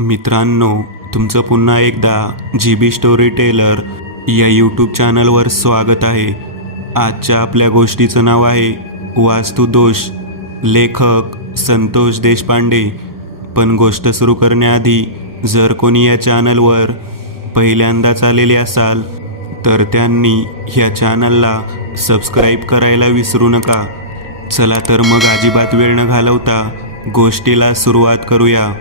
मित्रांनो, तुमचं पुन्हा एकदा GB स्टोरी टेलर या यूट्यूब चॅनलवर स्वागत आहे. आजच्या आपल्या गोष्टीचं नाव आहे वास्तुदोष. लेखक संतोष देशपांडे. पण गोष्ट सुरू करण्याआधी जर कोणी या चॅनलवर पहिल्यांदाच आलेले असाल तर त्यांनी ह्या चॅनलला सबस्क्राईब करायला विसरू नका. चला तर मग अजिबात वेळ न घालवता गोष्टीला सुरुवात करूया.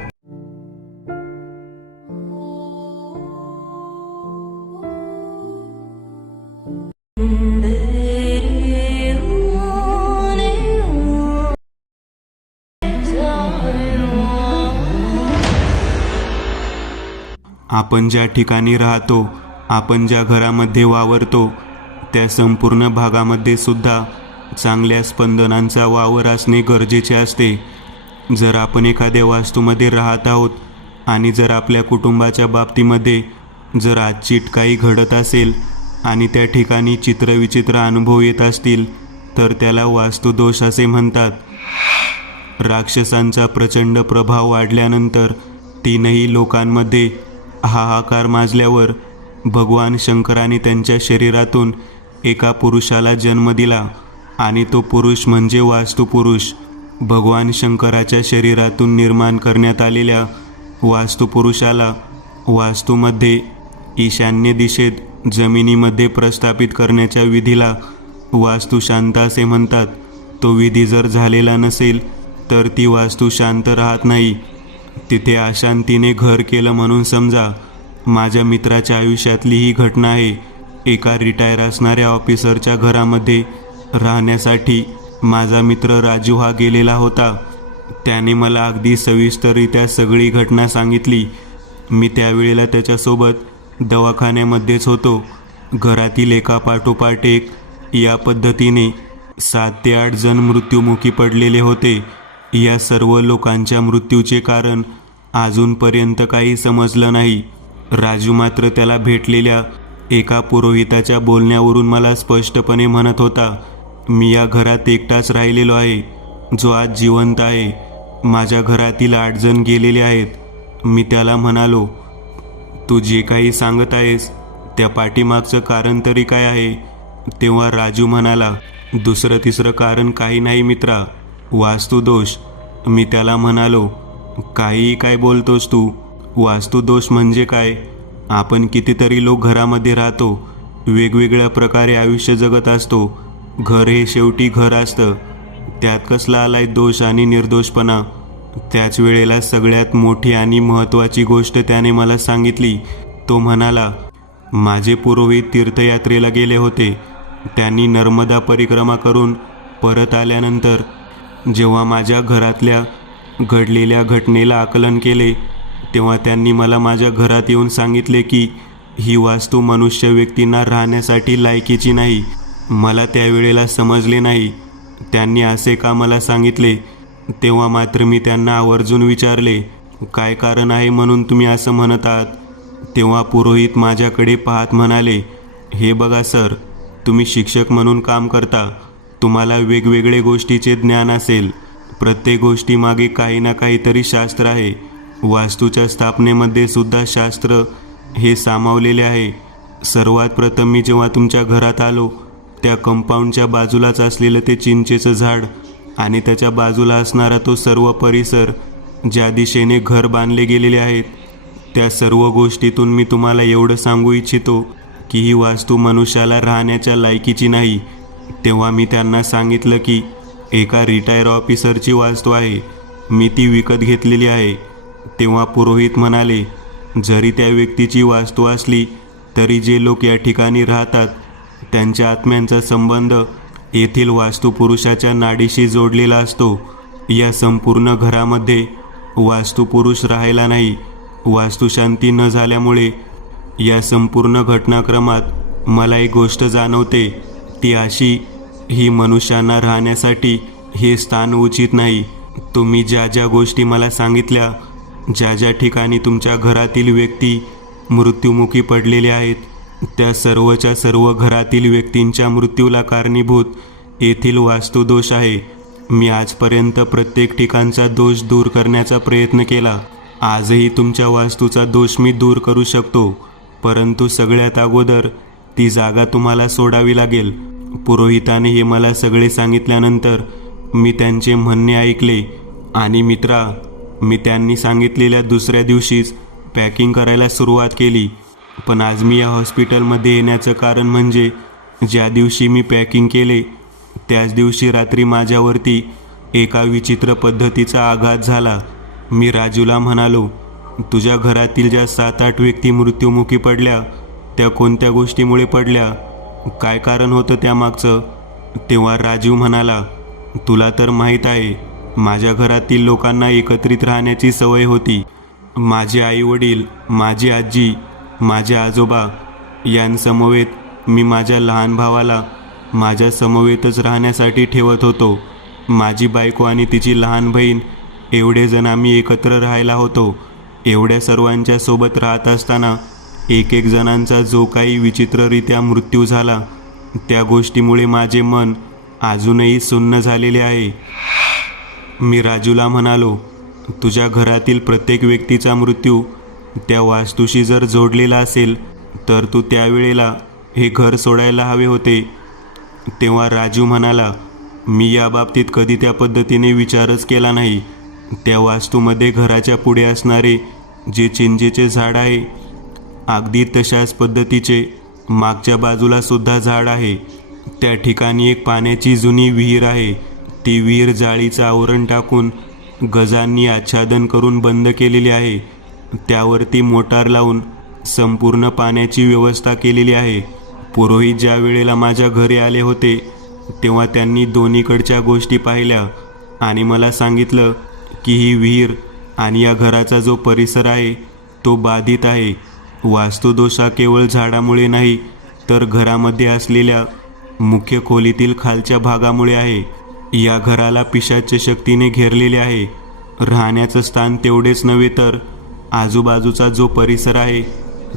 आपण ज्या ठिकाणी राहतो, आपण ज्या घरामध्ये वावरतो, त्या संपूर्ण भागामध्ये सुद्धा चांगल्या स्पंदनांचा वावर असणे गरजेचे असते. जर आपण एखाद्या वास्तूमध्ये राहत आहोत आणि जर आपल्या कुटुंबाच्या बाबतीमध्ये जर आजचीट काही घडत असेल आणि त्या ठिकाणी चित्रविचित्र अनुभव येत असतील तर त्याला वास्तुदोष असे म्हणतात. राक्षसांचा प्रचंड प्रभाव वाढल्यानंतर तीनही लोकांमध्ये हाहाकार माजल्यावर भगवान शंकराने त्यांच्या शरीरातून एका पुरुषाला जन्म दिला आणि तो पुरुष म्हणजे वास्तुपुरुष. भगवान शंकराच्या शरीरातून निर्माण करण्यात आलेल्या वास्तुपुरुषाला वास्तूमध्ये ईशान्य दिशेत जमिनीमध्ये प्रस्थापित करण्याच्या विधीला वास्तुशांत असे म्हणतात. तो विधी जर झालेला नसेल तर ती वास्तू शांत राहत नाही. तिथे अशांतीने घर केलं म्हणून समजा. माझ्या मित्राच्या आयुष्यातली ही घटना आहे. एका रिटायर असणाऱ्या ऑफिसरच्या घरामध्ये राहण्यासाठी माझा मित्र राजू हा गेलेला होता. त्याने मला अगदी सविस्तररित्या सगळी घटना सांगितली. मी त्यावेळेला त्याच्यासोबत दवाखान्यामध्येच होतो. घरातील एका पाठोपाठ एक या पद्धतीने 7 ते 8 जण मृत्युमुखी पडलेले होते. या सर्व लोकांच्या मृत्यूचे कारण अजूनपर्यंत काही समजलं नाही. राजू मात्र त्याला भेटलेल्या एका पुरोहिताच्या बोलण्यावरून मला स्पष्टपणे म्हणत होता, मी या घरात एकटाच राहिलेलो आहे जो आज जिवंत आहे. माझ्या घरातील 8 जण गेलेले आहेत. मी त्याला म्हणालो, तू जे काही सांगत आहेस त्या पाठीमागचं कारण तरी काय आहे? तेव्हा राजू म्हणाला, दुसरं तिसरं कारण काही नाही मित्रा, वास्तुदोष. मी त्याला म्हणालो, काही काय बोलतोस तू? वास्तुदोष म्हणजे काय? आपण कितीतरी लोक घरामध्ये राहतो, वेगवेगळ्या प्रकारे आयुष्य जगत असतो. घर हे शेवटी घर असतं. त्यात कसला आलाय दोष आणि निर्दोषपणा? त्याच वेळेला सगळ्यात मोठी आणि महत्त्वाची गोष्ट त्याने मला सांगितली. तो म्हणाला, माझे पुरोहित तीर्थयात्रेला गेले होते. त्यांनी नर्मदा परिक्रमा करून परत आल्यानंतर जेव्हा माझ्या घरातल्या घडलेल्या घटनेला आकलन केले तेव्हा त्यांनी मला माझ्या घरात येऊन सांगितले की ही वास्तू मनुष्य व्यक्तींना राहण्यासाठी लायकीची नाही. मला त्यावेळेला समजले नाही त्यांनी असे का मला सांगितले. तेव्हा मात्र मी त्यांना आवर्जून विचारले, काय कारण आहे म्हणून तुम्ही असं म्हणत आहात? तेव्हा पुरोहित माझ्याकडे पाहत म्हणाले, हे बघा सर, तुम्ही शिक्षक म्हणून काम करता. तुम्हाला वेगवेगळे गोष्टीचे ज्ञान असेल. प्रत्येक गोष्टीमागे काही ना काहीतरी शास्त्र आहे. वास्तूच्या स्थापनेमध्ये सुद्धा शास्त्र हे सामावलेले आहे. सर्वात प्रथम मी जेव्हा तुमच्या घरात आलो त्या कंपाऊंडच्या बाजूलाच असलेलं ते चिंचेचं झाड आणि त्याच्या बाजूला असणारा तो सर्व परिसर, ज्या दिशेने घर बांधले गेलेले आहेत, त्या सर्व गोष्टीतून मी तुम्हाला एवढं सांगू इच्छितो की ही वास्तू मनुष्याला राहण्याच्या लायकीची नाही. तेव्हा मी त्यांना सांगितलं की एका रिटायर ऑफिसरची वास्तू आहे, मी ती विकत घेतलेली आहे. तेव्हा पुरोहित म्हणाले, जरी त्या व्यक्तीची वास्तू असली तरी जे लोक या ठिकाणी राहतात त्यांच्या आत्म्यांचा संबंध येथील वास्तुपुरुषाच्या नाडीशी जोडलेला असतो. या संपूर्ण घरामध्ये वास्तुपुरुष राहायला नाही. वास्तुशांती न झाल्यामुळे या संपूर्ण घटनाक्रमात मला एक गोष्ट जाणवते, ती अशी, ही मनुष्यांना राहण्यासाठी हे स्थान उचित नाही. तुम्ही ज्या ज्या गोष्टी मला सांगितल्या, ज्या ज्या ठिकाणी तुमच्या घरातील व्यक्ती मृत्युमुखी पडलेले आहेत, त्या सर्वच्या सर्व घरातील व्यक्तींच्या मृत्यूला कारणीभूत येथील वास्तुदोष आहे. मी आजपर्यंत प्रत्येक ठिकाणचा दोष दूर करण्याचा प्रयत्न केला, आजही तुमच्या वास्तूचा दोष मी दूर करू शकतो, परंतु सगळ्यात अगोदर ती जागा तुम्हाला सोडावी लागेल. पुरोहिताने हे मला सगळे सांगितल्यानंतर मी त्यांचे म्हणणे ऐकले आणि मित्रा, मी त्यांनी सांगितलेल्या दुसऱ्या दिवशीच पॅकिंग करायला सुरुवात केली. पण आज मी या हॉस्पिटलमध्ये येण्याचं कारण म्हणजे ज्या दिवशी मी पॅकिंग केले त्याच दिवशी रात्री माझ्यावरती एका विचित्र पद्धतीचा आघात झाला. मी राजूला म्हणालो, तुझ्या घरातील ज्या 7-8 व्यक्ती मृत्युमुखी पडल्या त्या कोणत्या गोष्टीमुळे पडल्या, काय कारण होतं त्यामागचं? तेव्हा राजू म्हणाला, तुला तर माहीत आहे, माझ्या घरातील लोकांना एकत्रित राहण्याची सवय होती. माझे आईवडील, माझी आजी, माझे आजोबा यांसमवेत मी माझ्या लहान भावाला माझ्या समवेतच राहण्यासाठी ठेवत होतो. माझी बायको आणि तिची लहान बहीण एवढे जण आम्ही एकत्र राहायला होतो. एवढ्या सर्वांच्या सोबत राहत असताना एक जणांचा जो काही विचित्ररित्या मृत्यू झाला त्या गोष्टीमुळे माझे मन अजूनही सुन्न झालेले आहे. मी राजूला म्हणालो, तुझ्या घरातील प्रत्येक व्यक्तीचा मृत्यू त्या वास्तूशी जर जोडलेला असेल तर तू त्यावेळेला हे घर सोडायला हवे होते. तेव्हा राजू म्हणाला, मी याबाबतीत कधी त्या पद्धतीने विचारच केला नाही. त्या वास्तूमध्ये घराच्या पुढे असणारे जे चिंचेचे झाड आहे अगदी तशाच पद्धतीचे मागच्या बाजूला सुद्धा झाड आहे. त्या ठिकाणी एक पाण्याची जुनी विहीर आहे. ती विहीर जाळीचं आवरण टाकून गजांनी आच्छादन करून बंद केलेली आहे. त्यावरती मोटार लावून संपूर्ण पाण्याची व्यवस्था केलेली आहे. पुरोहित ज्या वेळेला माझ्या घरी आले होते तेव्हा त्यांनी दोन्हीकडच्या गोष्टी पाहिल्या आणि मला सांगितलं की ही विहीर आणि या घराचा जो परिसर आहे तो बाधित आहे. वास्तुदोष हा केवळ झाडामुळे नाही तर घरामध्ये असलेल्या मुख्य खोलीतील खालच्या भागामुळे आहे. या घराला पिशाच्य शक्तीने घेरलेले आहे. राहण्याचं स्थान तेवढेच नव्हे तर आजूबाजूचा जो परिसर आहे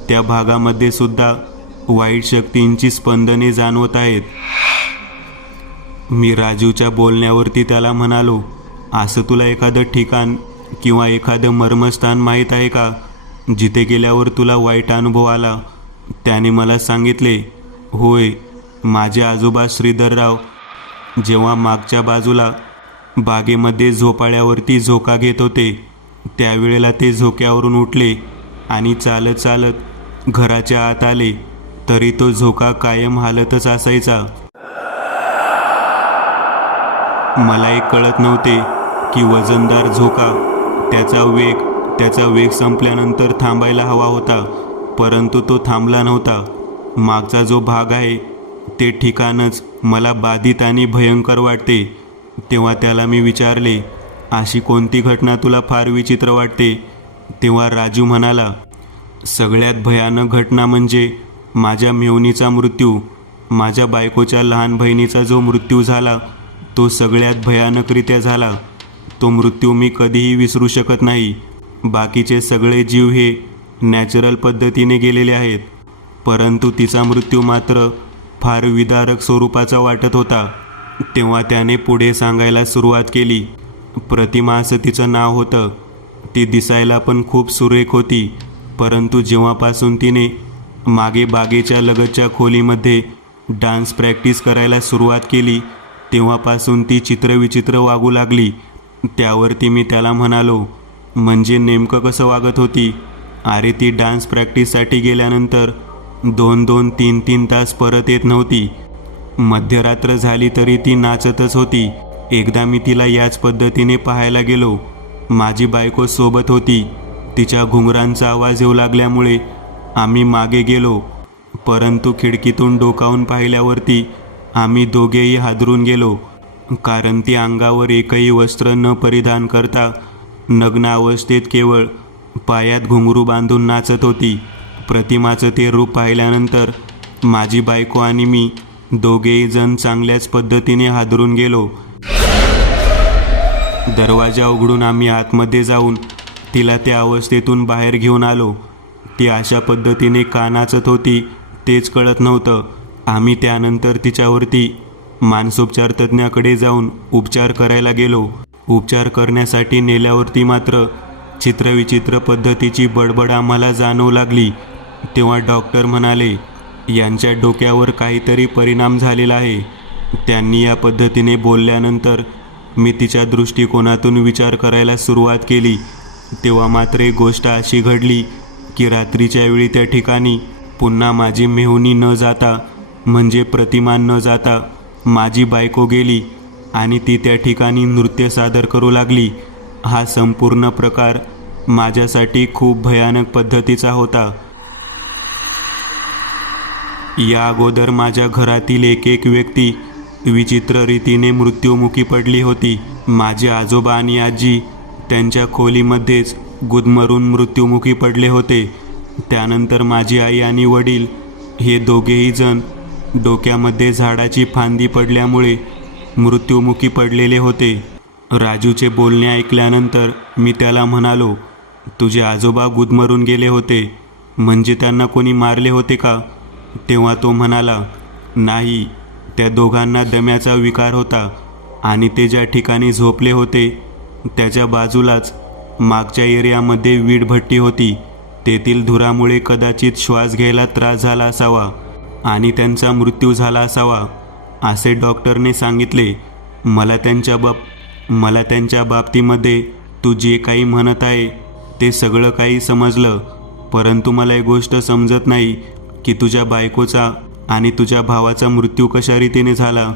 त्या भागामध्ये सुद्धा वाईट शक्तींची स्पंदने जाणवत आहेत. मी राजूच्या बोलण्यावरती त्याला म्हणालो, असं तुला एखादं ठिकाण किंवा एखादं मर्मस्थान माहीत आहे का जिथे गेल्यावर तुला वाईट अनुभव आला? त्याने मला सांगितले, होय, माझे आजोबा श्रीधरराव जेव्हा मागच्या बाजूला बागेमध्ये झोपाळ्यावरती झोका घेत होते त्यावेळेला ते झोक्यावरून उठले आणि चालत चालत घराच्या आत आले, तरी तो झोका कायम हालतच असायचा. मला एक कळत नव्हते की वजनदार झोका त्याचा वेग संपल्यानंतर थांबायला हवा होता, परंतु तो थांबला नव्हता. मागचा जो भाग आहे ते ठिकाणच मला बाधित आणि भयंकर वाटते. तेव्हा त्याला मी विचारले, अशी कोणती घटना तुला फार विचित्र वाटते? तेव्हा राजू म्हणाला, सगळ्यात भयानक घटना म्हणजे माझ्या मेहुणीचा मृत्यू. माझ्या बायकोच्या लहान बहिणीचा जो मृत्यू झाला तो सगळ्यात भयानकरित्या झाला. तो मृत्यू मी कधीही विसरू शकत नाही. बाकीचे सगळे जीव हे नॅचरल पद्धतीने गेलेले आहेत, परंतु तिचा मृत्यू मात्र फार विदारक स्वरूपाचा वाटत होता. तेव्हा त्याने पुढे सांगायला सुरुवात केली. प्रतिमा असं तिचं नाव होतं. ती दिसायला पण खूप सुरेख होती, परंतु जेव्हापासून तिने मागे बागेच्या लगतच्या खोलीमध्ये डान्स प्रॅक्टिस करायला सुरुवात केली तेव्हापासून ती चित्रविचित्र वागू लागली. त्यावरती मी त्याला म्हणालो, म्हणजे नेमकं कसं वागत होती? अरे, ती डान्स प्रॅक्टिससाठी गेल्यानंतर 2-2, 3-3 तास परत येत नव्हती. मध्यरात्र झाली तरी ती नाचतच होती. एकदा मी तिला याच पद्धतीने पाहायला गेलो. माझी बायको सोबत होती. तिच्या घुंगरांचा आवाज येऊ लागल्यामुळे आम्ही मागे गेलो, परंतु खिडकीतून डोकावून पाहिल्यावरती आम्ही दोघेही हादरून गेलो, कारण ती अंगावर एकही वस्त्र न परिधान करता नग्न अवस्थेत केवळ पायात घुंगरू बांधून नाचत होती. प्रतिमाचं ते रूप पाहिल्यानंतर माझी बायको आणि मी दोघेही जण चांगल्याच पद्धतीने हादरून गेलो. दरवाजा उघडून आम्ही आतमध्ये जाऊन तिला त्या अवस्थेतून बाहेर घेऊन आलो. ती अशा पद्धतीने का नाचत होती तेच कळत नव्हतं. आम्ही त्यानंतर तिच्यावरती मानसोपचार तज्ज्ञाकडे जाऊन उपचार करायला गेलो. उपचार करण्यासाठी नेल्यावरती मात्र चित्रविचित्र पद्धतीची बडबड आम्हाला जाणवू लागली. तेव्हा डॉक्टर म्हणाले, यांच्या डोक्यावर काहीतरी परिणाम झालेला आहे. त्यांनी या पद्धतीने बोलल्यानंतर मी तिच्या दृष्टिकोनातून विचार करायला सुरुवात केली. तेव्हा मात्र एक गोष्ट अशी घडली की रात्रीच्या वेळी त्या ठिकाणी पुन्हा माझी मेहुणी न जाता, म्हणजे प्रतिमा न जाता माझी बायको गेली आणि ती त्या ठिकाणी नृत्य सादर करू लागली. हा संपूर्ण प्रकार माझ्यासाठी खूप भयानक पद्धतीचा होता. या अगोदर माझ्या घरातील एक व्यक्ती विचित्र रीतीने मृत्युमुखी पडली होती. माझे आजोबा आणि आजी त्यांच्या खोलीमध्येच गुदमरून मृत्युमुखी पडले होते. त्यानंतर माझी आई आणि वडील हे दोघेही जण डोक्यामध्ये झाडाची फांदी पडल्यामुळे मृत्युमुखी पडलेले होते. राजूचे बोलणे ऐकल्यानंतर मी त्याला म्हणालो, तुझे आजोबा गुदमरून गेले होते, म्हणजे त्यांना कोणी मारले होते का? तेव्हा तो म्हणाला, नाही, त्या दोघांना दम्याचा विकार होता आणि ते ज्या ठिकाणी झोपले होते त्याच्या बाजूलाच मागच्या एरियामध्ये वीटभट्टी होती. तेथील धुरामुळे कदाचित श्वास घ्यायला त्रास झाला असावा आणि त्यांचा मृत्यू झाला असावा, असे डॉक्टरने सांगितले. मला त्यांच्या बाबतीमध्ये तू जे काही म्हणत आहे ते सगळं काही समजलं, परंतु मला एक गोष्ट समजत नाही की तुझ्या बायकोचा आणि तुझ्या भावाचा मृत्यू कशा रीतीने झाला.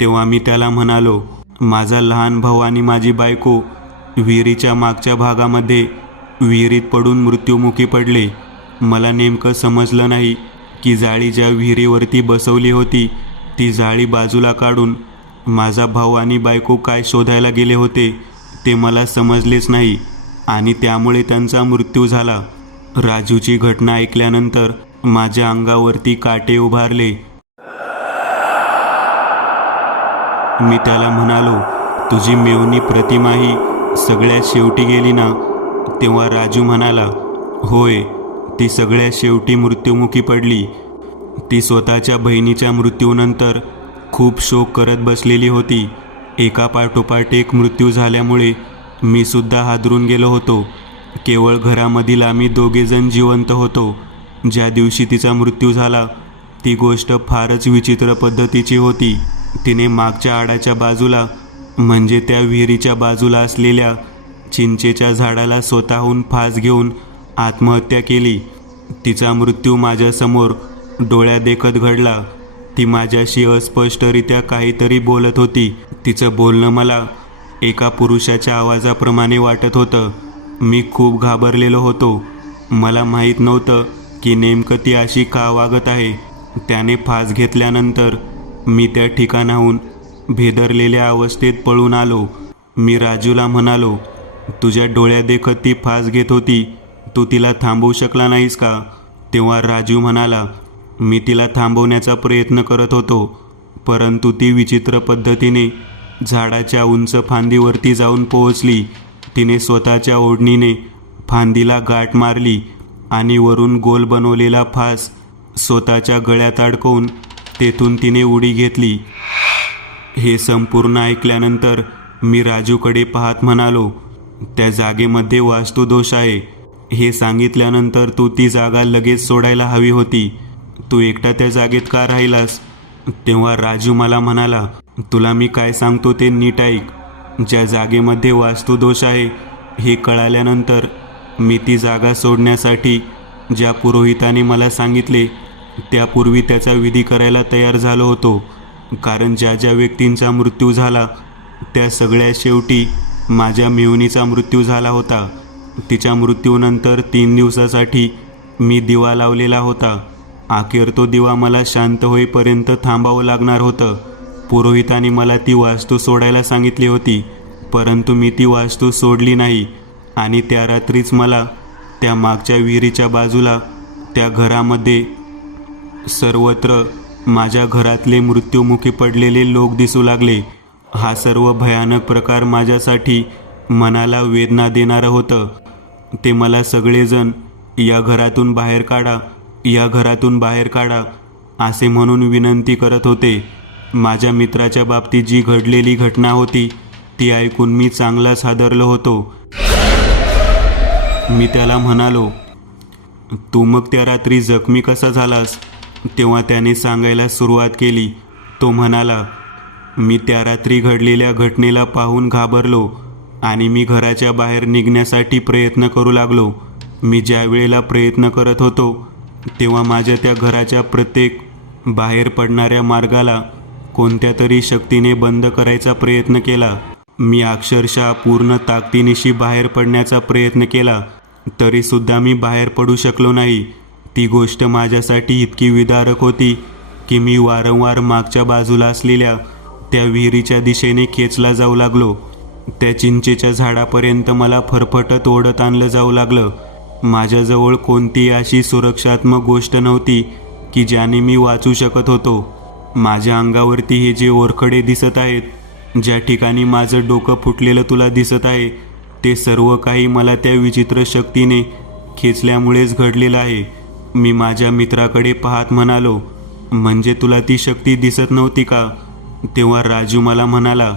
तेव्हा मी त्याला म्हणालो, माझा लहान भाऊ आणि माझी बायको विहिरीच्या मागच्या भागामध्ये विहिरीत पडून मृत्युमुखी पडले. मला नेमकं समजलं नाही की जाळी ज्या विहिरीवरती बसवली होती ती जाळी बाजूला काढून माझा भाऊ आणि बायको काय शोधायला गेले होते ते मला समजलेच नाही आणि त्यामुळे त्यांचा मृत्यू झाला. राजूची घटना ऐकल्यानंतर माझ्या अंगावरती काटे उभारले. मी त्याला म्हणालो, तुझी मेहुणी प्रतिमा ही सगळ्यात शेवटी गेली ना? तेव्हा राजू म्हणाला, होय, ती सगळ्यात शेवटी मृत्युमुखी पडली. ती स्वतःच्या बहिणीच्या मृत्यूनंतर खूप शोक करत बसलेली होती. एका पाठोपाठ एक मृत्यू झाल्यामुळे मी सुद्धा हादरून गेलो होतो. केवळ घरामधील आम्ही दोघेजण जिवंत होतो. ज्या दिवशी तिचा मृत्यू झाला ती गोष्ट फारच विचित्र पद्धतीची होती. तिने मागच्या आडाच्या बाजूला, म्हणजे त्या विहिरीच्या बाजूला असलेल्या चिंचेच्या झाडाला स्वतःहून फास घेऊन आत्महत्या केली. तिचा मृत्यू माझ्यासमोर डोळ्यादेखत घडला. ती माझ्याशी अस्पष्टरित्या काहीतरी बोलत होती. तिचं बोलणं मला एका पुरुषाच्या आवाजाप्रमाणे वाटत होतं. मी खूप घाबरलेलो होतो. मला माहीत नव्हतं की नेमकं ती अशी का वागत आहे. त्याने फास घेतल्यानंतर मी त्या ठिकाणाहून भेदरलेल्या अवस्थेत पळून आलो. मी राजूला म्हणालो, तुझ्या डोळ्यादेखत ती फास घेत होती, तू तिला थांबवू शकला नाहीस का? तेव्हा राजू म्हणाला, मी तिला थांबवण्याचा प्रयत्न करत होतो, परंतु ती विचित्र पद्धतीने झाडाच्या उंच फांदीवरती जाऊन पोहोचली. तिने स्वतःच्या ओढणीने फांदीला गाठ मारली आणि वरून गोल बनवलेला फास स्वतःच्या गळ्यात अडकवून तेथून तिने उडी घेतली. हे संपूर्ण ऐकल्यानंतर मी राजूकडे पाहत म्हणालो, त्या जागेमध्ये वास्तुदोष आहे. हे सांगितल्यानंतर तू ती जागा लगेच सोडायला हवी होती. तू एकटा त्या जागेत का राहिलास? तेव्हा राजू मला म्हणाला, तुला मी काय सांगतो ते नीट ऐक. ज्या जागेमध्ये वास्तुदोष आहे हे कळाल्यानंतर मी ती जागा सोडण्यासाठी ज्या पुरोहिताने मला सांगितले त्यापूर्वी त्याचा विधी करायला तयार झालो होतो. कारण ज्या ज्या व्यक्तींचा मृत्यू झाला त्या सगळ्या शेवटी माझ्या मेहुणीचा मृत्यू झाला होता. तिच्या मृत्यूनंतर 3 दिवसासाठी मी दिवा लावलेला होता. अखेर तो दिवा मला शांत होईपर्यंत थांबावं लागणार होतं. पुरोहिताने मला ती वास्तू सोडायला सांगितली होती, परंतु मी ती वास्तू सोडली नाही आणि त्या रात्रीच मला त्या मागच्या विहिरीच्या बाजूला त्या घरामध्ये सर्वत्र माझ्या घरातले मृत्युमुखी पडलेले लोक दिसू लागले. हा सर्व भयानक प्रकार माझ्यासाठी मनाला वेदना देणारं होतं. ते मला सगळेजण या घरातून बाहेर काढा, या घरातून बाहेर काढा असे म्हणून विनंती करत होते. माझ्या मित्राच्या बाबतीत जी घडलेली घटना होती ती ऐकून मी चांगलाच हादरलो होतो. मी त्याला म्हणालो, तू मग त्या रात्री जखमी कसा झालास? तेव्हा त्याने सांगायला सुरुवात केली. तो म्हणाला, मी त्या रात्री घडलेल्या घटनेला पाहून घाबरलो आणि मी घराच्या बाहेर निघण्यासाठी प्रयत्न करू लागलो. मी ज्या वेळेला प्रयत्न करत होतो तेव्हा माझ्या त्या घराच्या प्रत्येक बाहेर पडणाऱ्या मार्गाला कोणत्या तरी शक्तीने बंद करायचा प्रयत्न केला. मी अक्षरशः पूर्ण ताकदीनिशी बाहेर पडण्याचा प्रयत्न केला, तरीसुद्धा मी बाहेर पडू शकलो नाही. ती गोष्ट माझ्यासाठी इतकी विदारक होती की मी वारंवार मागच्या बाजूला असलेल्या त्या विहिरीच्या दिशेने खेचला जाऊ लागलो. त्या चिंचेच्या झाडापर्यंत मला फरफटत ओढत आणलं जाऊ लागलं. माझ्याजवळ कोणतीही अशी सुरक्षात्मक गोष्ट नव्हती की ज्याने मी वाचू शकत होतो. माझ्या अंगावरती हे जे ओरखडे दिसत आहेत, ज्या ठिकाणी माझं डोकं फुटलेलं तुला दिसत आहे, ते सर्व काही मला त्या विचित्र शक्तीने खेचल्यामुळेच घडलेलं आहे. मी माझ्या मित्राकडे पाहत म्हणालो, म्हणजे तुला ती शक्ती दिसत नव्हती का? तेव्हा राजू मला म्हणाला,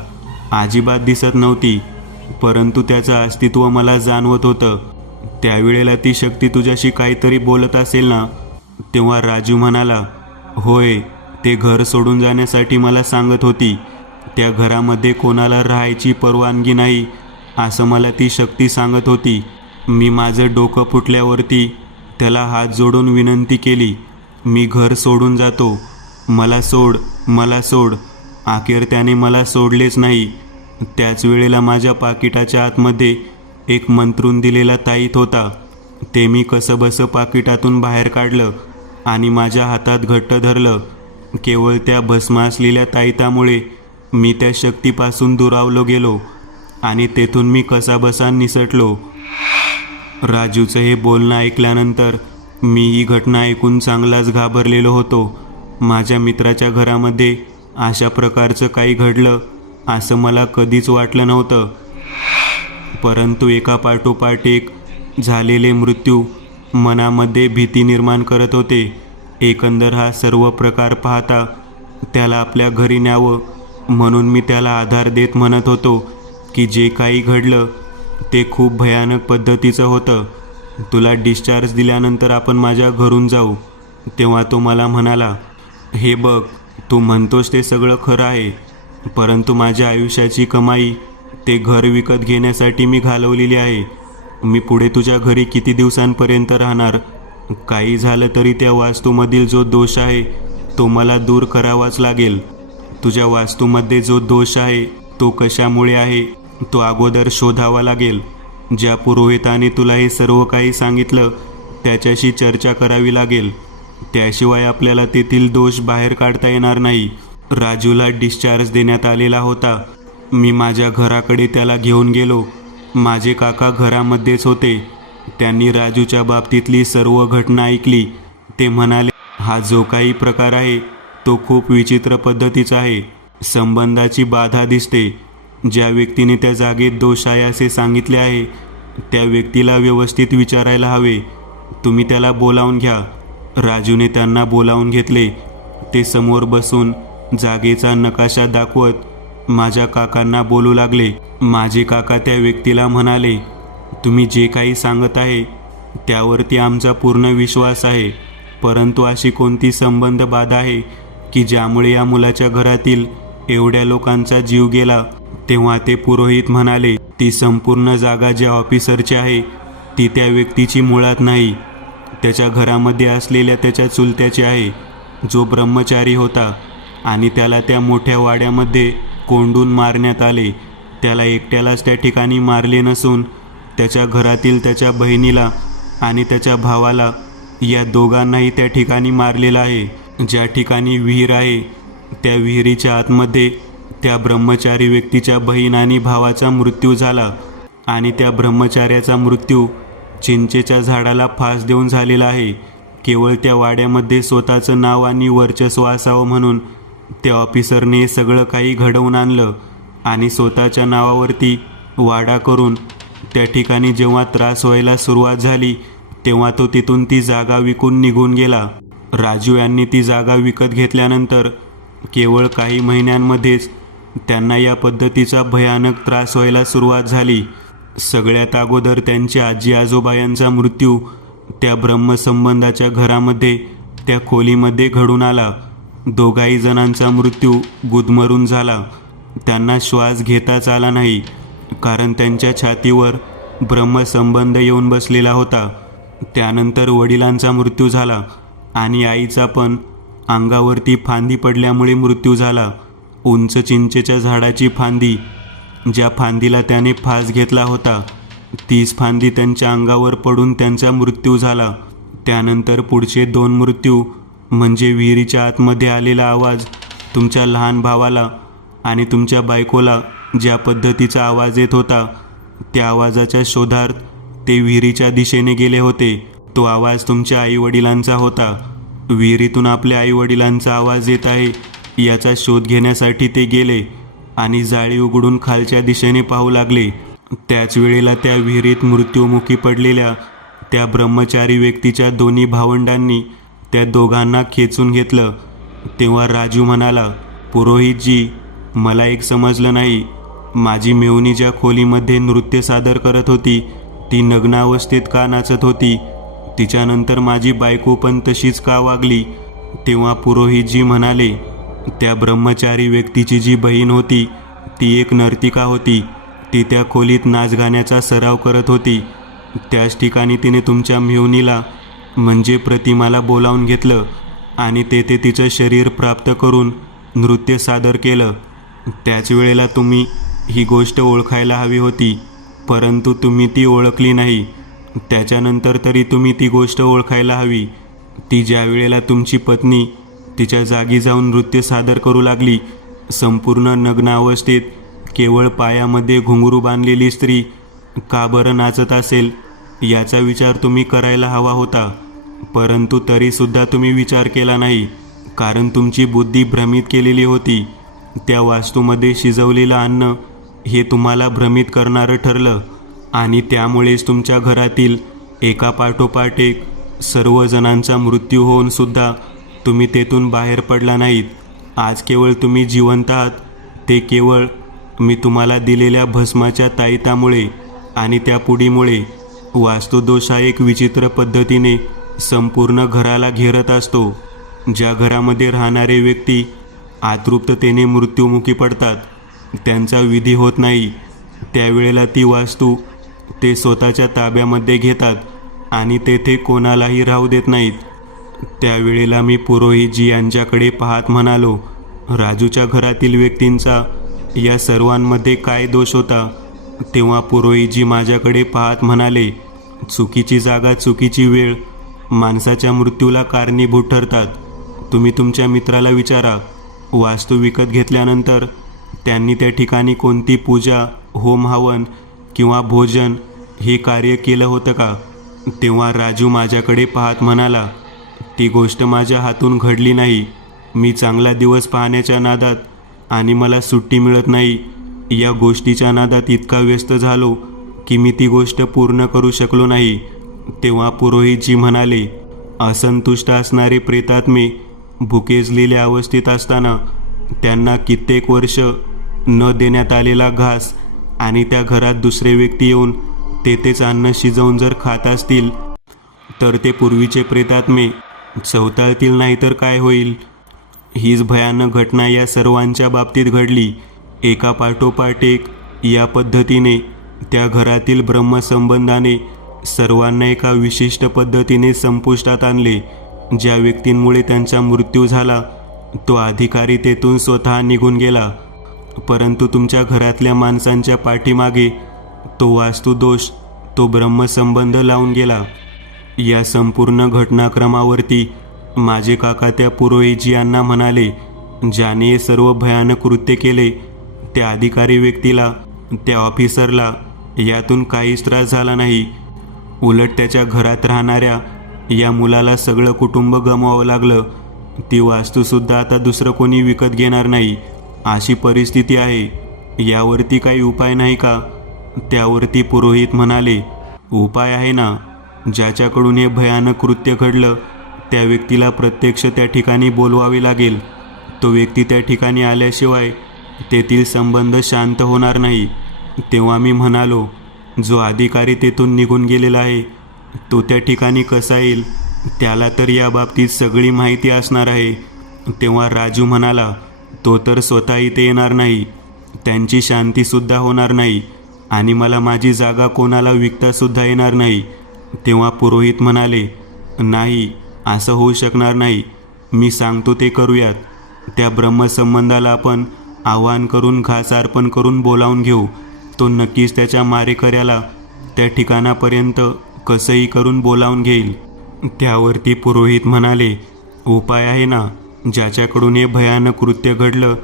अजिबात दिसत नव्हती, परंतु त्याचं अस्तित्व मला जाणवत होतं. त्यावेळेला ती शक्ती तुझ्याशी काहीतरी बोलत असेल ना? तेव्हा राजू म्हणाला, होय, ते घर सोडून जाण्यासाठी मला सांगत होती. त्या घरामध्ये कोणाला राहायची परवानगी नाही असं मला ती शक्ती सांगत होती. मी माझं डोकं फुटल्यावरती त्याला हात जोडून विनंती केली, मी घर सोडून जातो, मला सोड, मला सोड. अखेर त्याने मला सोडलेच नाही. त्याच वेळेला माझ्या पाकिटाच्या आतमध्ये एक मंत्रून दिलेला ताईत होता. ते मी कसंबसं पाकिटातून बाहेर काढलं आणि माझ्या हातात घट्ट धरलं. केवळ त्या भस्म असलेल्या ताईतामुळे मी त्या शक्तीपासून दुरावलो गेलो आणि तेथून मी कसाबसा निसटलो. राजूचं हे बोलणं ऐकल्यानंतर मी ही घटना ऐकून चांगलाच घाबरलेलो होतो. माझ्या मित्राच्या घरामध्ये अशा प्रकारचं काही घडलं असं मला कधीच वाटलं नव्हतं. परंतु एकापाठोपाठ एक झालेले मृत्यू मनामध्ये भीती निर्माण करत होते. एकंदर हा सर्व प्रकार पाहता त्याला आपल्या घरी न्यावं म्हणून मी त्याला आधार देत म्हणत होतो की जे काही घडलं ते खूप भयानक पद्धतीचं होतं. तुला डिस्चार्ज दिल्यानंतर आपण माझ्या घरून जाऊ. तेव्हा तो मला म्हणाला, हे बघ, तू म्हणतोस ते सगळं खरं आहे, परंतु माझ्या आयुष्याची कमाई ते घर विकत घेण्यासाठी मी घालवलेली आहे. मी पुढे तुझ्या घरी किती दिवसांपर्यंत राहणार? काही झालं तरी त्या वास्तूमधील जो दोष आहे तो मला दूर करावाच लागेल. तुझ्या वास्तूमध्ये जो दोष आहे तो कशामुळे आहे तो अगोदर शोधावा लागेल. ज्या पुरोहिताने तुला हे सर्व काही सांगितलं त्याच्याशी चर्चा करावी लागेल. त्याशिवाय आपल्याला तेथील दोष बाहेर काढता येणार नाही. राजूला डिस्चार्ज देण्यात आलेला होता. मी माझ्या घराकडे त्याला घेऊन गेलो. माझे काका घरामध्येच होते. त्यांनी राजूच्या बाबतीतली सर्व घटना ऐकली. ते म्हणाले, हा जो काही प्रकार आहे तो खूप विचित्र पद्धतीचा आहे. संबंधाची बाधा दिसते. ज्या व्यक्तीने त्या जागेत दोष आहे असे सांगितले आहे त्या व्यक्तीला व्यवस्थित विचारायला हवे. तुम्ही त्याला बोलावून घ्या. राजूने त्यांना बोलावून घेतले. ते समोर बसून जागेचा नकाशा दाखवत माझ्या काकांना बोलू लागले. माझे काका त्या व्यक्तीला म्हणाले, तुम्ही जे काही सांगत आहे त्यावरती आमचा पूर्ण विश्वास आहे, परंतु अशी कोणती संबंध बाधा आहे की ज्यामुळे या मुलाच्या घरातील एवढ्या लोकांचा जीव गेला? तेव्हा ते पुरोहित म्हणाले, ती संपूर्ण जागा ज्या ऑफिसरची आहे ती त्या व्यक्तीची मुळात नाही, त्याच्या घरामध्ये असलेल्या त्याच्या चुलत्याची आहे, जो ब्रह्मचारी होता आणि त्याला त्या मोठ्या वाड्यामध्ये कोंडून मारण्यात आले. त्याला एकट्यालाच त्या ठिकाणी मारले नसून त्याच्या घरातील त्याच्या बहिणीला आणि त्याच्या भावाला, या दोघांनाही त्या ठिकाणी मारलेलं आहे. ज्या ठिकाणी विहीर आहे त्या विहिरीच्या आतमध्ये त्या ब्रह्मचारी व्यक्तीच्या बहीण आणि भावाचा मृत्यू झाला आणि त्या ब्रह्मचार्याचा मृत्यू चिंचेच्या झाडाला फास देऊन झालेला आहे. केवळ त्या वाड्यामध्ये स्वतःचं नाव आणि वर्चस्व असावं म्हणून त्या ऑफिसरने सगळं काही घडवून आणलं आणि स्वतःच्या नावावरती वाडा करून त्या ठिकाणी जेव्हा त्रास व्हायला सुरुवात झाली तेव्हा तो तिथून ती जागा विकून निघून गेला. राजू यांनी ती जागा विकत घेतल्यानंतर केवळ काही महिन्यांमध्येच त्यांना या पद्धतीचा भयानक त्रास व्हायला सुरुवात झाली. सगळ्यात अगोदर त्यांच्या आजी आजोबा यांचा मृत्यू त्या ब्रह्मसंबंधाच्या घरामध्ये त्या खोलीमध्ये घडून आला. दोघाही जणांचा मृत्यू गुदमरून झाला. त्यांना श्वास घेताच आला नाही, कारण त्यांच्या छातीवर ब्रह्मसंबंध येऊन बसलेला होता. त्यानंतर वडिलांचा मृत्यू झाला आणि आईचा पण अंगावरती फांदी पडल्यामुळे मृत्यू झाला. उंच चिंचेच्या झाडाची फांदी, ज्या फांदीला त्याने फास घेतला होता, तीच फांदी त्यांच्या अंगावर पडून त्यांचा मृत्यू झाला. त्यानंतर पुढचे 2 मृत्यू म्हणजे विहिरीच्या आतमध्ये आलेला आवाज, तुमच्या लहान भावाला आणि तुमच्या बायकोला ज्या पद्धतीचा आवाज येत होता, त्या आवाजाच्या शोधार्थ ते विहिरीच्या दिशेने गेले होते. तो आवाज तुमच्या आईवडिलांचा होता. विहिरीतून आपल्या आईवडिलांचा आवाज येत आहे याचा शोध घेण्यासाठी ते गेले आणि जाळी उघडून खालच्या दिशेने पाहू लागले. त्याच वेळेला त्या विहिरीत मृत्युमुखी पडलेल्या त्या ब्रह्मचारी व्यक्तीच्या दोन्ही भावंडांनी त्या दोघांना खेचून घेतलं. तेव्हा राजू म्हणाला, पुरोहितजी, मला एक समजलं नाही. माझी मेहुणी ज्या खोलीमध्ये नृत्य सादर करत होती, ती नग्नावस्थेत का नाचत होती? तिच्यानंतर माझी बायको पण तशीच का वागली? तेव्हा पुरोहितजी म्हणाले, त्या ब्रह्मचारी व्यक्तीची जी बहीण होती, ती एक नर्तिका होती. ती त्या खोलीत नाच गाण्याचा सराव करत होती. त्याच ठिकाणी तिने तुमच्या मेहुणीला म्हणजे प्रतिमाला बोलावून घेतलं आणि तेथे तिचं शरीर प्राप्त करून नृत्य सादर केलं. त्याच वेळेला तुम्ही ही गोष्ट ओळखायला हवी होती, परंतु तुम्ही ती ओळखली नाही. त्याच्यानंतर तरी तुम्ही ती गोष्ट ओळखायला हवी. ती ज्या वेळेला तुमची पत्नी तिच्या जागी जाऊन नृत्य सादर करू लागली, संपूर्ण नग्न अवस्थेत, केवळ पायामध्ये घुंगरू बांधलेली स्त्री का बरं नाचत असेल याचा विचार तुम्ही करायला हवा होता. परंतु तरीसुद्धा तुम्ही विचार केला नाही, कारण तुमची बुद्धी भ्रमित केलेली होती. त्या वास्तूमध्ये शिजवलेलं अन्न हे तुम्हाला भ्रमित करणारं ठरलं आणि त्यामुळेच तुमच्या घरातील एकापाठोपाठ एक सर्व जणांचा मृत्यू होऊन सुद्धा तुम्ही तेथून बाहेर पडला नाहीत. आज केवळ तुम्ही जिवंत आहात, ते केवळ मी तुम्हाला दिलेल्या भस्माच्या ताईतामुळे आणि त्या पुडीमुळे. वास्तुदोष हा एक विचित्र पद्धतीने संपूर्ण घराला घेरत असतो. ज्या घरामध्ये राहणारे व्यक्ती आतृप्ततेने मृत्युमुखी पडतात, त्यांचा विधी होत नाही, त्यावेळेला ती वास्तू ते स्वतःच्या ताब्यामध्ये घेतात आणि तेथे कोणालाही राहू देत नाहीत. त्यावेळेला मी पुरोहितजी यांच्याकडे पाहत म्हणालो, राजूच्या घरातील व्यक्तींचा या सर्वांमध्ये काय दोष होता? तेव्हा पुरोहितजी माझ्याकडे पाहत म्हणाले, चुकीची जागा, चुकीची वेळ माणसाच्या मृत्यूला कारणीभूत ठरतात. तुम्ही तुमच्या मित्राला विचारा, वास्तू विकत घेतल्यानंतर त्यांनी त्या ठिकाणी कोणती पूजा, होम हवन किंवा भोजन हे कार्य केलं होतं का? तेव्हा राजू माझ्याकडे पाहत म्हणाला, ती गोष्ट माझ्या हातून घडली नाही. मी चांगला दिवस पाहण्याच्या नादात आणि मला सुट्टी मिळत नाही या गोष्टीच्या नादात इतका व्यस्त झालो की मी ती गोष्ट पूर्ण करू शकलो नाही. तेव्हा पुरोहितजी म्हणाले, असंतुष्ट असणारे प्रेतात्मे भुकेजलेल्या अवस्थेत असताना त्यांना कित्येक वर्ष न देण्यात आलेला घास आणि त्या घरात दुसरे व्यक्ती येऊन तेथेच अन्न शिजवून जर खात असतील तर ते पूर्वीचे प्रेतात्मे चवताळतील, नाही तर काय होईल? हीच भयानक घटना या सर्वांच्या बाबतीत घडली. एका पाठोपाठ एक या पद्धतीने त्या घरातील ब्रह्मसंबंधाने सर्वांना एका विशिष्ट पद्धतीने संपुष्टात आणले. ज्या व्यक्तींमुळे त्यांचा मृत्यू झाला तो अधिकारी तेथून स्वतः निघून गेला, परंतु तुमच्या घरातल्या माणसांच्या पाठीमागे तो वास्तुदोष, तो ब्रह्मसंबंध लावून गेला. या संपूर्ण घटनाक्रमावरती माझे काका त्या पुरोहितजी यांना म्हणाले, ज्याने हे सर्व भयानक कृत्य केले त्या अधिकारी व्यक्तीला, त्या ऑफिसरला यातून काहीच त्रास झाला नाही. उलट त्याच्या घरात राहणाऱ्या या मुलाला सगळं कुटुंब गमवावं लागलं. ती वास्तूसुद्धा आता दुसरं कोणी विकत घेणार नाही अशी परिस्थिती आहे. यावरती काही उपाय नाही का? त्यावरती पुरोहित म्हणाले, उपाय आहे ना. ज्याच्याकडून हे भयानक कृत्य घडलं त्या व्यक्तीला प्रत्यक्ष त्या ठिकाणी बोलवावे लागेल. तो व्यक्ती त्या ठिकाणी आल्याशिवाय तेथील संबंध शांत होणार नाही. तेव्हा मी म्हणालो, जो अधिकारी तेथून निघून गेलेला आहे तो त्या ठिकाणी कसा येईल, त्याला तर या बाबतीत सगळी माहिती असणार आहे. तेव्हा राजू म्हणाला, तो तर स्वतः इथे येणार नाही, त्यांची शांतीसुद्धा होणार नाही आणि मला माझी जागा कोणाला विकतासुद्धा येणार नाही. तेव्हा पुरोहित म्हणाले, नाही, असं होऊ शकणार नाही. मी सांगतो ते करूयात. त्या ब्रह्मसंबंधाला आपण आवाहन करून घास अर्पण करून बोलावून घेऊ. तो नक्कीच त्याच्या मारेकऱ्याला त्या ठिकाणापर्यंत कसंही करून बोलावून घेईल. त्यावरती पुरोहित म्हणाले, उपाय आहे ना. ज्याच्याकडून हे भयानक कृत्य घडलं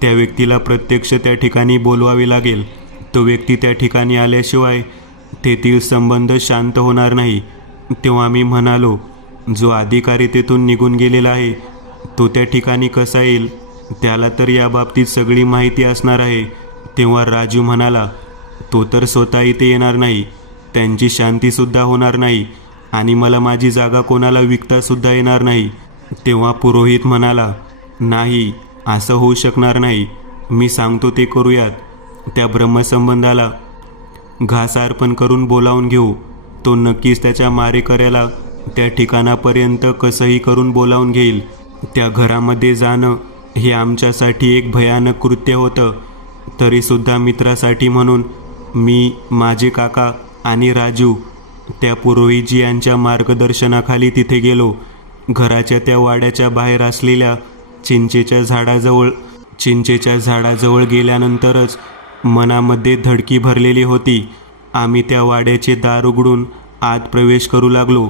त्या व्यक्तीला प्रत्यक्ष त्या ठिकाणी बोलवावे लागेल. तो व्यक्ती त्या ठिकाणी आल्याशिवाय तेथील संबंध शांत होणार नाही. तेव्हा मी म्हणालो, जो अधिकारी तेथून निघून गेलेला आहे तो त्या ठिकाणी कसा येईल, त्याला तर या बाबतीत सगळी माहिती असणार आहे. तेव्हा राजू म्हणाला, तो तर स्वतः इथे येणार नाही, त्यांची शांतीसुद्धा होणार नाही आणि मला माझी जागा कोणाला विकतासुद्धा येणार नाही. तेव्हा पुरोहित म्हणाला, नाही, असं होऊ शकणार नाही. मी सांगतो ते करूयात. त्या ब्रह्मसंबंधाला घास अर्पण करून बोलावून घेऊ. तो नक्कीच त्याच्या मारेकऱ्याला त्या ठिकाणापर्यंत कसंही करून बोलावून घेईल. त्या घरामध्ये जाणं हे आमच्यासाठी एक भयानक कृत्य होतं. तरीसुद्धा मित्रासाठी म्हणून मी, माझे काका आणि राजू त्या पुरोहितजी यांच्या मार्गदर्शनाखाली तिथे गेलो. घराच्या त्या वाड्याच्या बाहेर असलेल्या चिंचेच्या झाडाजवळ गेल्यानंतरच मनामध्ये धडकी भरलेली होती. आम्ही त्या वाड्याचे दार उघडून आत प्रवेश करू लागलो.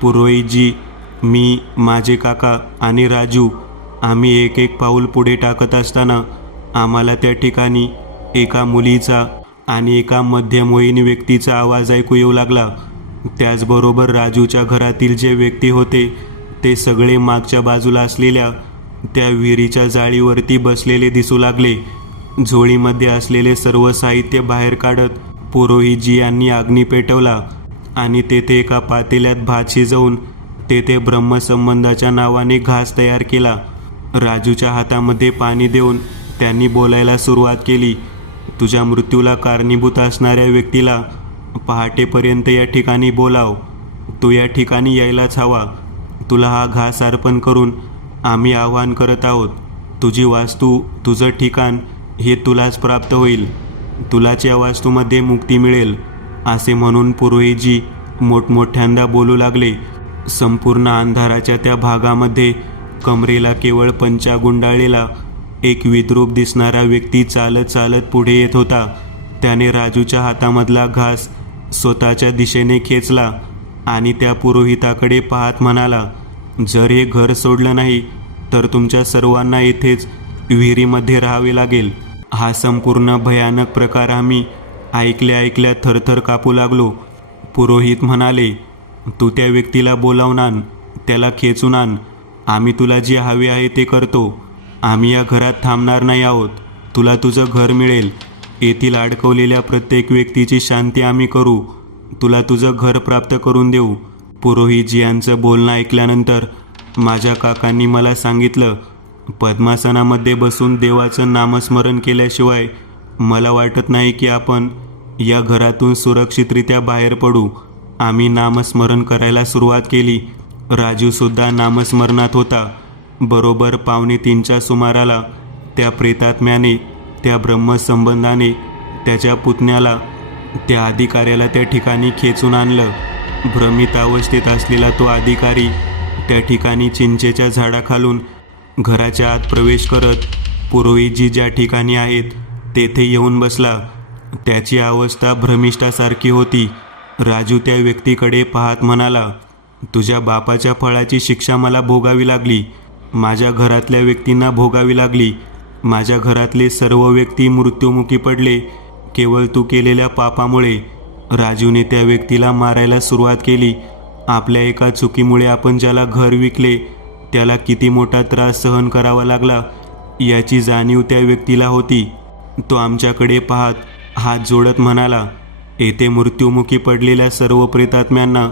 पुरोहितजी, मी, माझे काका आणि राजू आम्ही एक एक पाऊल पुढे टाकत असताना आम्हाला त्या ठिकाणी एका मुलीचा आणि एका मध्यमवयीन व्यक्तीचा आवाज ऐकू येऊ लागला. त्याचबरोबर राजूच्या घरातील जे व्यक्ती होते ते सगळे मागच्या बाजूला असलेल्या त्या विहिरीच्या जाळीवरती बसलेले दिसू लागले. झोळीमध्ये असलेले सर्व साहित्य बाहेर काढत पुरोहितजी यांनी अग्नी पेटवला आणि तेथे एका पातेल्यात भात शिजवून तेथे ब्रह्मसंबंधाच्या नावाने घास तयार केला. राजूच्या हातामध्ये पाणी देऊन त्यांनी बोलायला सुरुवात केली, तुझ्या मृत्यूला कारणीभूत असणाऱ्या व्यक्तीला पहाटेपर्यंत या ठिकाणी बोलाव. तू या ठिकाणी यायलाच हवा. तुला हा घास अर्पण करून आम्ही आवाहन करत आहोत. तुझी वास्तू, तुझं ठिकाण हे तुलाच प्राप्त होईल. तुलाच या वास्तूमध्ये मुक्ती मिळेल. असे म्हणून पुरोहितजी मोठमोठ्यांदा बोलू लागले. संपूर्ण अंधाराच्या त्या भागामध्ये कमरेला केवळ पंचा गुंडाळलेला एक विद्रूप दिसणारा व्यक्ती चालत चालत पुढे येत होता. त्याने राजूच्या हातामधला घास स्वतःच्या दिशेने खेचला आणि त्या पुरोहिताकडे पाहत म्हणाला, जर हे घर सोडलं नाही तर तुमच्या सर्वांना इथेच विहिरीमध्ये राहावे लागेल. हा संपूर्ण भयानक प्रकार आम्ही ऐकल्या थरथर कापू लागलो. पुरोहित म्हणाले, तू त्या व्यक्तीला बोलावून आण, त्याला खेचून आण. आम्ही तुला जे हवे आहे ते करतो. आम्ही या घरात थांबणार नाही आहोत. तुला तुझं घर मिळेल. येथील अडकवलेल्या प्रत्येक व्यक्तीची शांती आम्ही करू. तुला तुझं घर प्राप्त करून देऊ. पुरोहितजी यांचं बोलणं ऐकल्यानंतर माझ्या काकांनी मला सांगितलं, पद्मासनामध्ये बसून देवाचं नामस्मरण केल्याशिवाय मला वाटत नाही की आपण या घरातून सुरक्षितरित्या बाहेर पडू. आम्ही नामस्मरण करायला सुरुवात केली. राजूसुद्धा नामस्मरणात होता. बरोबर 2:45च्या सुमाराला त्या प्रेतात्म्याने, त्या ब्रह्मसंबंधाने त्याच्या पुतण्याला, त्या अधिकाऱ्याला त्या ठिकाणी खेचून आणलं. भ्रमित अवस्थेत असलेला तो अधिकारी त्या ठिकाणी चिंचेच्या झाडाखालून घराच्या आत प्रवेश करत पुरोहितजी ज्या ठिकाणी आहेत तेथे येऊन बसला. त्याची अवस्था भ्रमिष्ठासारखी होती. राजू त्या व्यक्तीकडे पाहत म्हणाला, तुझ्या बापाच्या फळाची शिक्षा मला भोगावी लागली. माझ्या घरातल्या व्यक्तींना भोगावी लागली. माझ्या घरातले सर्व व्यक्ती मृत्युमुखी पडले केवळ तू केलेल्या पापामुळे. राजूने त्या व्यक्तीला मारायला सुरुवात केली. आपल्या एका चुकीमुळे आपण ज्याला घर विकले त्याला किती मोठा त्रास सहन करावा लागला याची जाणीव त्या व्यक्तीला होती. तो आमच्याकडे पाहत हात जोडत म्हणाला, येथे मृत्युमुखी पडलेल्या सर्व प्रेतात्म्यांना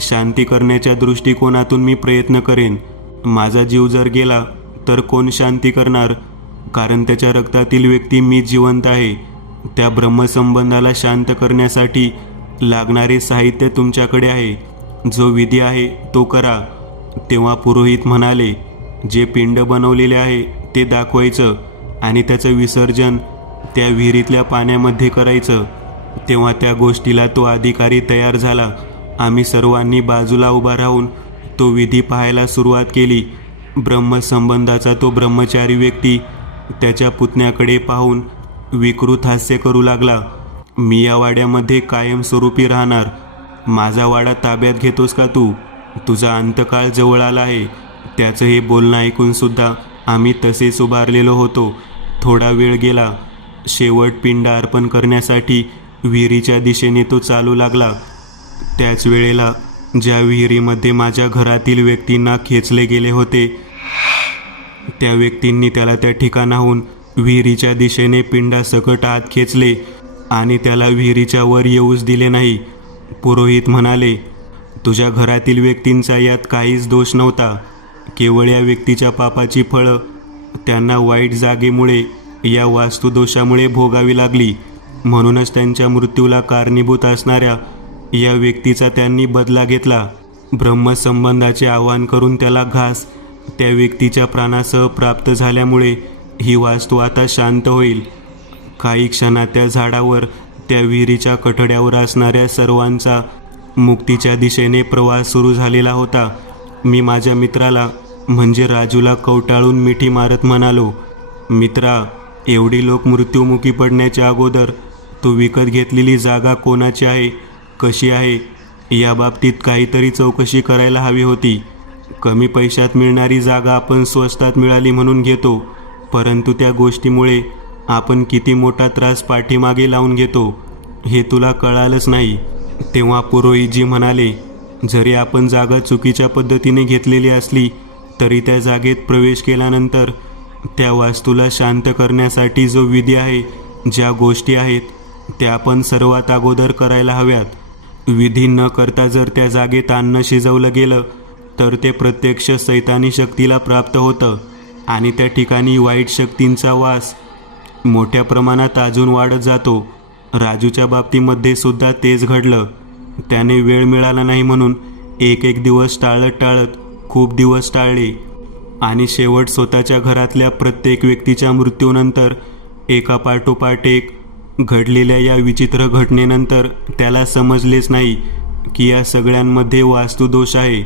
शांती करण्याच्या दृष्टिकोनातून मी प्रयत्न करेन. माझा जीव जर गेला तर कोण शांती करणार? कारण त्याच्या रक्तातील व्यक्ती मी जिवंत आहे. त्या ब्रह्मसंबंधाला शांत करण्यासाठी लागणारे साहित्य तुमच्याकडे आहे. जो विधी आहे तो करा. तेव्हा पुरोहित म्हणाले, जे पिंड बनवलेले आहे ते दाखवायचं आणि त्याचं विसर्जन त्या विहिरीतल्या पाण्यामध्ये करायचं. तेव्हा त्या गोष्टीला तो अधिकारी तयार झाला. आम्ही सर्वांनी बाजूला उभा राहून तो विधी पाहायला सुरुवात केली. ब्रह्मसंबंधाचा तो ब्रह्मचारी व्यक्ती त्याच्या पुतण्याकडे पाहून विकृत हास्य करू लागला. मी या वाड्यामध्ये कायमस्वरूपी राहणार. माझा वाडा ताब्यात घेतोस का तू? तुझा अंतकाळ जवळ आला आहे. त्याचं हे बोलणं ऐकून सुद्धा आम्ही तसेच उभारलेलो होतो. थोडा वेळ गेला. शेवट पिंड अर्पण करण्यासाठी विहिरीच्या दिशेने तो चालू लागला. त्याच वेळेला ज्या विहिरीमध्ये माझ्या घरातील व्यक्तींना खेचले गेले होते त्या व्यक्तींनी त्याला त्या ठिकाणाहून विहिरीच्या दिशेने पिंडासकट आत खेचले आणि त्याला विहिरीच्या वर येऊच दिले नाही. पुरोहित म्हणाले, तुझ्या घरातील व्यक्तींचा यात काहीच दोष नव्हता. केवळ या व्यक्तीच्या पापाची फळं त्यांना वाईट जागेमुळे, या वास्तुदोषामुळे भोगावी लागली. म्हणूनच त्यांच्या मृत्यूला कारणीभूत असणाऱ्या या व्यक्तीचा त्यांनी बदला घेतला. ब्रह्मसंबंधाचे आवाहन करून त्याला घास त्या व्यक्तीच्या प्राणासह प्राप्त झाल्यामुळे ही वास्तू आता शांत होईल. काही क्षणात त्या झाडावर, त्या विहिरीच्या कठड्यावर असणाऱ्या सर्वांचा मुक्तीच्या दिशेने प्रवास सुरू झालेला होता. मी माझ्या मित्राला म्हणजे राजूला कवटाळून मिठी मारत म्हणालो, मित्रा, एवढी लोक मृत्युमुखी पडण्याच्या अगोदर तू विकत घेतलेली जागा कोणाची आहे, कशी आहे, याबाबतीत काहीतरी चौकशी करायला हवी होती. कमी पैशात मिळणारी जागा आपण स्वस्तात मिळाली म्हणून घेतो, परंतु त्या गोष्टीमुळे आपण किती मोठा त्रास पाठीमागे लावून घेतो हे तुला कळालंच नाही. तेव्हा पुरोहितजी म्हणाले, जरी आपण जागा चुकीच्या पद्धतीने घेतलेली असली तरी त्या जागेत प्रवेश केल्यानंतर त्या वास्तूला शांत करण्यासाठी जो विधी आहे, ज्या गोष्टी आहेत, त्या आपण सर्वात अगोदर करायला हव्यात. विधी न करता जर त्या जागेत अन्न शिजवलं गेलं तर ते प्रत्यक्ष सैतानी शक्तीला प्राप्त होतं आणि त्या ठिकाणी वाईट शक्तींचा वास मोठ्या प्रमाणात अजून वाढत जातो. राजूच्या बाबतीमध्ये सुद्धा तेच घडलं. त्याने वेळ मिळाला नाही म्हणून एक दिवस टाळत खूप दिवस टाळले आणि शेवट स्वतःच्या घरातल्या प्रत्येक व्यक्तीच्या मृत्यूनंतर एकापाठोपाठ एक घडलेल्या या विचित्र घटनेनंतर त्याला समजलेच नाही की या सगळ्यांमध्ये वास्तुदोष आहे.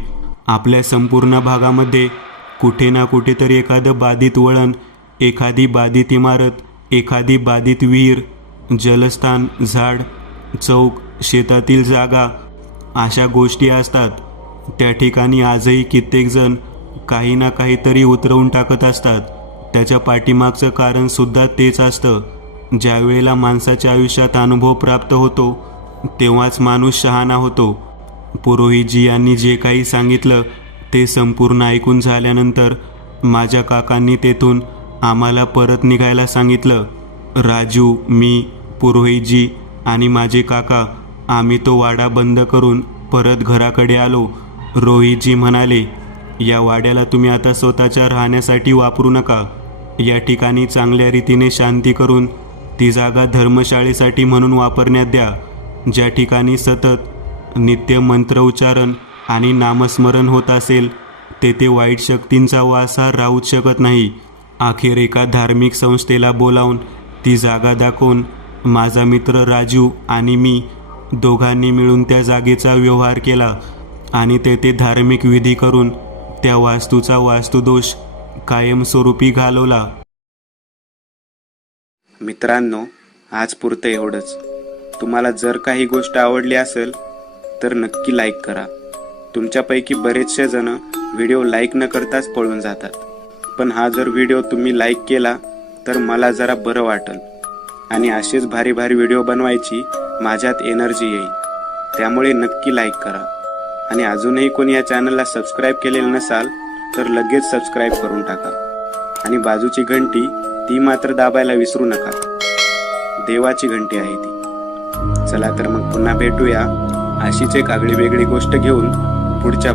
आपल्या संपूर्ण भागामध्ये कुठे ना कुठेतरी एखादं बाधित वळण, एखादी बाधित इमारत, एखादी बाधित विहीर, जलस्थान, झाड, चौक, शेतातील जागा अशा गोष्टी असतात. त्या ठिकाणी आजही कित्येक जण काही ना काहीतरी उतरवून टाकत असतात. त्याच्या पाठीमागचं कारणसुद्धा तेच असतं. ज्या वेळेला माणसाच्या आयुष्यात अनुभव प्राप्त होतो तेव्हाच माणूस शहाणा होतो. पुरोहितजी यांनी जे काही सांगितलं ते संपूर्ण ऐकून झाल्यानंतर माझ्या काकांनी तेथून आम्हाला परत निघायला सांगितलं. राजू, मी, पुरोहितजी आणि माझे काका आम्ही तो वाडा बंद करून परत घराकडे आलो. रोहितजी म्हणाले, या वाड्याला तुम्ही आता स्वतःच्या राहण्यासाठी वापरू नका. या ठिकाणी चांगल्या रीतीने शांती करून ती जागा धर्मशाळेसाठी म्हणून वापरण्यात द्या. ज्या ठिकाणी सतत नित्य मंत्र उच्चारण आणि नामस्मरण होत असेल तेथे वाईट शक्तींचा वास हा राहूच शकत नाही. अखेर एका धार्मिक संस्थेला बोलावून ती जागा दाखवून माझा मित्र राजू आणि मी दोघांनी मिळून त्या जागेचा व्यवहार केला आणि तेथे धार्मिक विधी करून त्या वास्तूचा वास्तुदोष कायमस्वरूपी घालवला. मित्रांनो, आज पुरतं एवढंच. तुम्हाला जर काही गोष्ट आवडली असेल तर नक्की लाईक करा. तुमच्यापैकी बरेचसे जण व्हिडिओ लाईक न करताच पळून जातात, पण हा जर व्हिडिओ तुम्ही लाईक केला तर मला जरा बरं वाटेल आणि असेच भारी भारी व्हिडिओ बनवायची माझ्यात एनर्जी येईल. त्यामुळे नक्की लाईक करा आणि अजूनही कोणी या चॅनलला सबस्क्राईब केलेलं नसाल तर लगेच सबस्क्राईब करून टाका आणि बाजूची घंटी ती मात्र दाबायला विसरू नका. देवाची घंटी आहे ती. चला तर मग पुन्हा भेटूया अशीच एक आगळी वेगळी गोष्ट घेऊन पुढच्या